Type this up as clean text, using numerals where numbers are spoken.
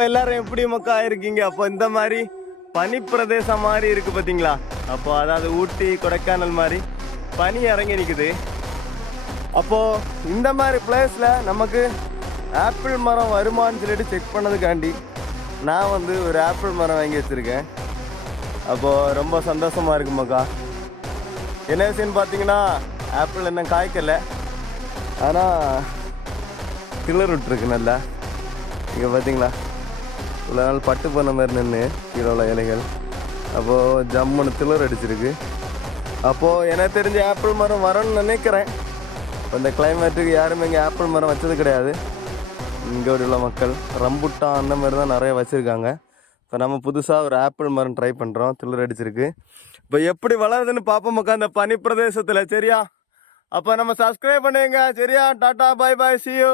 அப்போ எல்லாரும் எப்படி மக்கா இருக்கீங்க? அப்போ இந்த மாதிரி பனி பிரதேசம் மாதிரி இருக்குது பார்த்தீங்களா? அப்போ அதாவது ஊட்டி கொடைக்கானல் மாதிரி பனி இறங்கி நிற்குது. அப்போது இந்த மாதிரி பிளேஸில் நமக்கு ஆப்பிள் மரம் வருமானு சொல்லிட்டு செக் பண்ணதுக்காண்டி நான் வந்து ஒரு ஆப்பிள் மரம் வாங்கி வச்சுருக்கேன். அப்போது ரொம்ப சந்தோஷமாக இருக்கு மக்கா. என்ன விஷயம்னு பார்த்தீங்கன்னா ஆப்பிள் என்ன காய்க்கலை, ஆனால் கிளர் விட்டுருக்கு நல்லா. இங்கே பார்த்தீங்களா இவ்வளோ நாள் பட்டு போன மாதிரி நின்று கீழே உள்ள இலைகள் அப்போது ஜம்முன்னு திளர் அடிச்சிருக்கு. அப்போது எனக்கு தெரிஞ்ச ஆப்பிள் மரம் வரணும்னு நினைக்கிறேன். இந்த கிளைமேட்டுக்கு யாருமே இங்கே ஆப்பிள் மரம் வச்சது கிடையாது. இங்கே உள்ள மக்கள் ரம்புட்டான் அந்த மாதிரி தான் நிறைய வச்சுருக்காங்க. இப்போ நம்ம புதுசாக ஒரு ஆப்பிள் மரம் ட்ரை பண்ணுறோம். திளர் அடிச்சிருக்கு. இப்போ எப்படி வளருதுன்னு பார்ப்போம் மக்கா இந்த பனி பிரதேசத்தில். சரியா? அப்போ நம்ம சப்ஸ்கிரைப் பண்ணுங்க. சரியா? Tata, bye bye, see you.